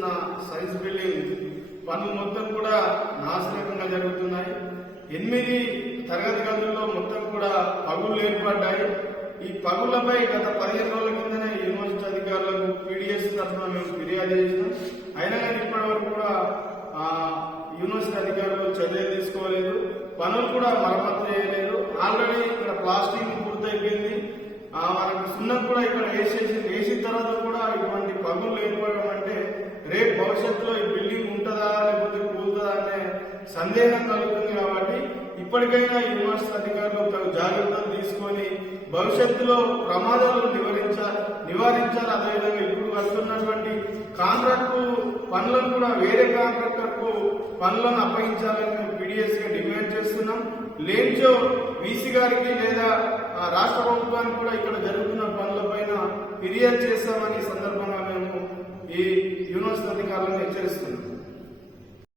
చేస్తున్న science building పనులు మొత్తం కూడా నాశనకంగా జరుగుతున్నాయి. 8 తరగతి గదుల్లో మొత్తం కూడా పగుళ్లు ఏర్పడ్డాయి. ఈ పగుళ్లపై గత 15 రోజుల కిందనే యూనివర్సిటీ అధికారులకు పీడిఎస్ తరఫున మేము ఫిర్యాదు చేసినాం. అయినా కానీ ఇప్పటి వరకు కూడా యూనివర్సిటీ అధికారులు చర్యలు తీసుకోలేదు, పనులు కూడా మరమ్మతు చేయలేదు. ఆల్రెడీ ఇక్కడ ప్లాస్టిక్ పూర్తయిపోయింది, మనకు సున్నం కూడా ఇక్కడ వేసిన తర్వాత కూడా ఇటువంటి పగుళ్లు ఏర్పడడం అంటే రేపు భవిష్యత్తులో ఈ బిల్డింగ్ ఉంటుందా లేకపోతే కూలుతుందా అనే సందేహం కలుగుతుంది. కాబట్టి ఇప్పటికైనా యూనివర్సిటీ అధికారులు తగు జాగ్రత్తలు తీసుకొని భవిష్యత్తులో ప్రమాదాలు నివారించాలి. అదేవిధంగా ఇప్పుడు వస్తున్నటువంటి కాంట్రాక్టు పనులను కూడా వేరే కాంట్రాక్టర్ కు పనులను అప్పగించాలని మేము పీడిఎస్ గా డిమాండ్ చేస్తున్నాం. లేనిచో వీసీ గారికి లేదా రాష్ట్ర ప్రభుత్వానికి కూడా ఇక్కడ జరుగుతున్న పనులపైన ఫిర్యాదు చేస్తామని సందర్భంగా మేము ఈ యూనివర్సిటీ అధికారులను హెచ్చరిస్తున్నాం.